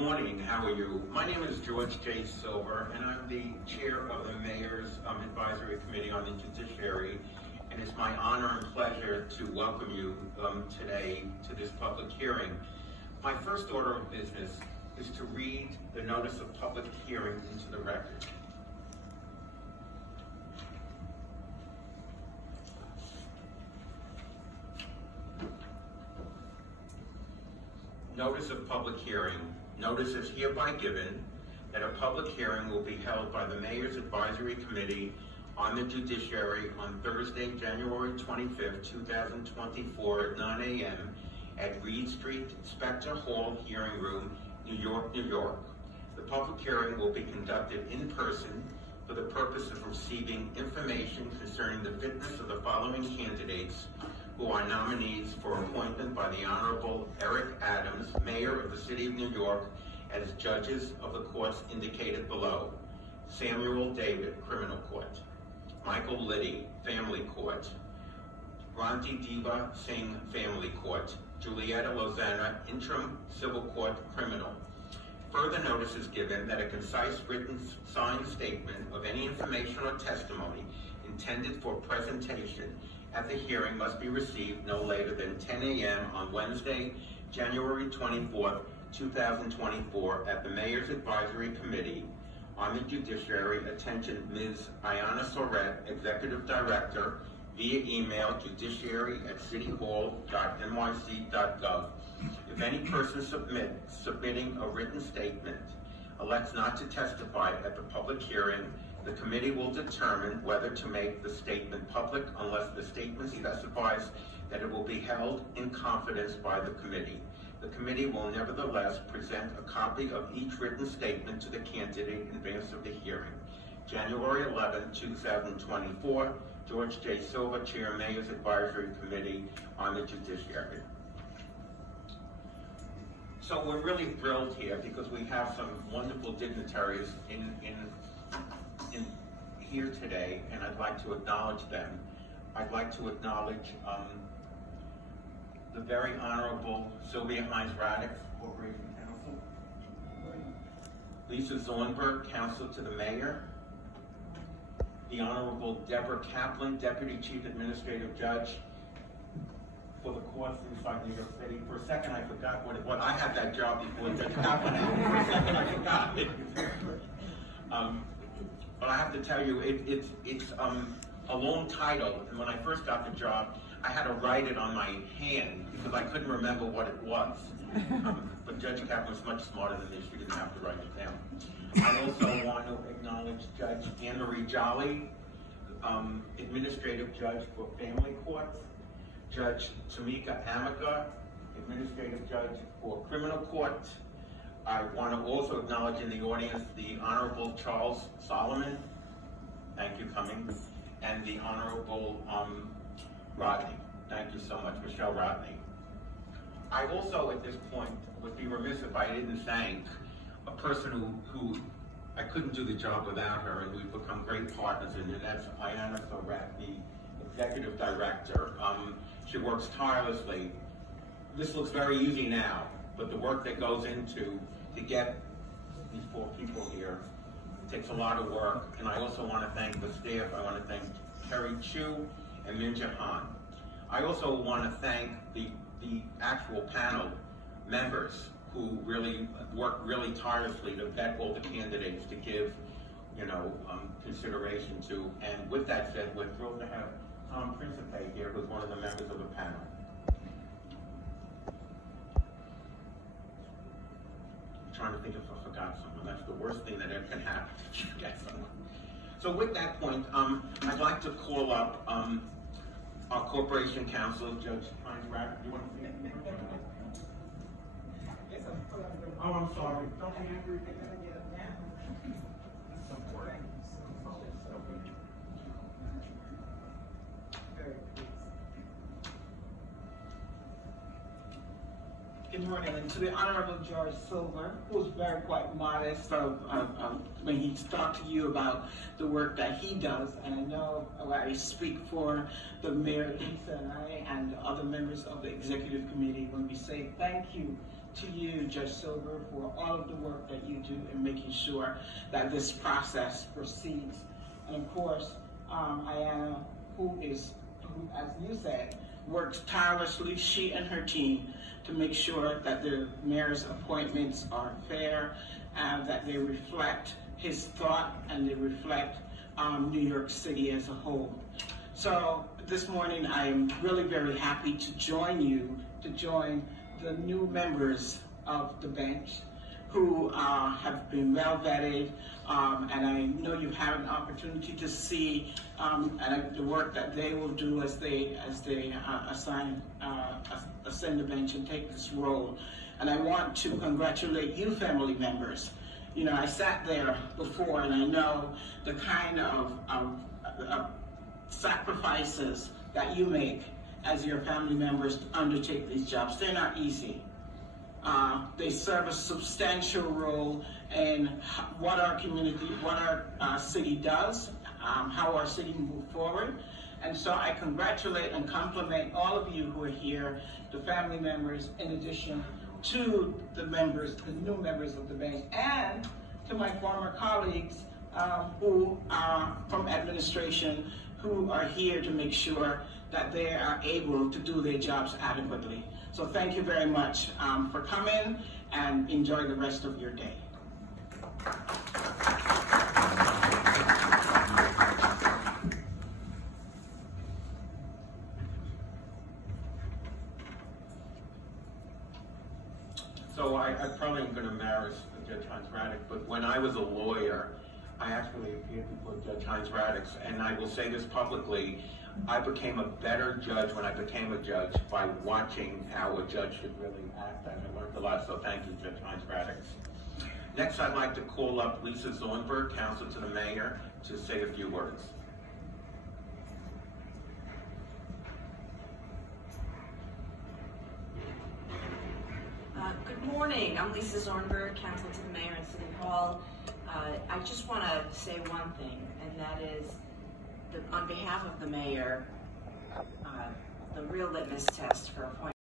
morning, how are you? My name is George J. Silver, and I'm the chair of the Mayor's Advisory Committee on the Judiciary, and it's my honor and pleasure to welcome you today to this public hearing. My first order of business is to read the notice of public hearing into the record. Notice of public hearing. Notice is hereby given that a public hearing will be held by the Mayor's Advisory Committee on the Judiciary on Thursday, January 25th, 2024 at 9 a.m. at Reed Street, Spector Hall Hearing Room, New York, New York. The public hearing will be conducted in person for the purpose of receiving information concerning the fitness of the following candidates who are nominees for appointment by the Honorable Eric Adams, Mayor of the City of New York, as judges of the courts indicated below. Samuel David, Criminal Court. Michael Liddy, Family Court. Ranti Diva Singh, Family Court. Julieta Lozana, Interim Civil Court, Criminal. Further notice is given that a concise written signed statement of any information or testimony intended for presentation at the hearing must be received no later than 10 a.m. on Wednesday, January 24th, 2024 at the Mayor's Advisory Committee on the Judiciary. Attention, Ms. Ayanna Soret, Executive Director, via email judiciary@cityhall.nyc.gov. If any person submitting a written statement elects not to testify at the public hearing, the committee will determine whether to make the statement public unless the statement specifies that it will be held in confidence by the committee. The committee will nevertheless present a copy of each written statement to the candidate in advance of the hearing. January 11, 2024, George J. Silver, Chair, Mayor's Advisory Committee on the Judiciary. So we're really thrilled here because we have some wonderful dignitaries in here today, and I'd like to acknowledge them. I'd like to acknowledge the very Honorable Sylvia Hines-Raddick, Corporation Counsel. Lisa Zornberg, Counsel to the Mayor. The Honorable Deborah Kaplan, Deputy Chief Administrative Judge for the courts inside New York City. For a second, I forgot what I had that job before Judge Kaplan had. For a second, I forgot it. But I have to tell you, it's a long title, and when I first got the job, I had to write it on my hand because I couldn't remember what it was. But Judge Kaplan was much smarter than this; she didn't have to write it down. I also want to acknowledge Judge Anne-Marie Jolly, Administrative Judge for Family Courts, Judge Tamika Amica, Administrative Judge for Criminal Court. I want to also acknowledge in the audience the Honorable Charles Solomon, thank you for coming, and the Honorable Rodney, thank you so much, Michelle Rodney. I also at this point would be remiss if I didn't thank a person who I couldn't do the job without her, and we've become great partners, and that's Ayanna Soret, the Executive Director. She works tirelessly. This looks very easy now, but the work that goes into to get these four people here takes a lot of work. And I also want to thank the staff. I want to thank Terry Chu and Minja Han. I also want to thank the actual panel members who really worked really tirelessly to vet all the candidates to give, consideration to. And with that said, we're thrilled to have Tom Principe here, who's one of the members of the panel. I'm trying to think if I forgot someone. That's the worst thing that ever can happen if you forget someone. So with that point, I'd like to call up our Corporation Counsel, Judge Hines-Raddick. Do you want to say anything? Oh, I'm sorry. Don't be angry. Good morning, and to the Honorable George Silver, who was very quite modest when he talked to you about the work that he does. And I know I speak for the Mayor, Lisa, and I, and the other members of the Executive Committee when we say thank you to you, Judge Silver, for all of the work that you do in making sure that this process proceeds. And of course, Ayanna, who, as you said, works tirelessly, she and her team, to make sure that the mayor's appointments are fair, and that they reflect his thought and they reflect New York City as a whole. So this morning I am really very happy to join the new members of the bench who have been well vetted, and I know you have an opportunity to see the work that they will do as they ascend the bench and take this role. And I want to congratulate you, family members. You know, I sat there before, and I know the kind of sacrifices that you make as your family members to undertake these jobs. They're not easy. They serve a substantial role in what our community, what our city does, how our city moves forward. And so I congratulate and compliment all of you who are here, the family members, in addition to the new members of the bench, and to my former colleagues who are from administration, who are here to make sure that they are able to do their jobs adequately. So thank you very much for coming, and enjoy the rest of your day. So I probably am going to embarrass Judge Hines Raddick, but when I was a lawyer, I actually appeared before Judge Hines Raddick, and I will say this publicly, I became a better judge when I became a judge by watching how a judge should really act, and I learned a lot, so thank you, Judge Hines Raddick. Next, I'd like to call up Lisa Zornberg, counsel to the mayor, to say a few words. Good morning. I'm Lisa Zornberg, counsel to the mayor and City Hall. I just want to say one thing, and that is, on behalf of the mayor, the real litmus test for appointment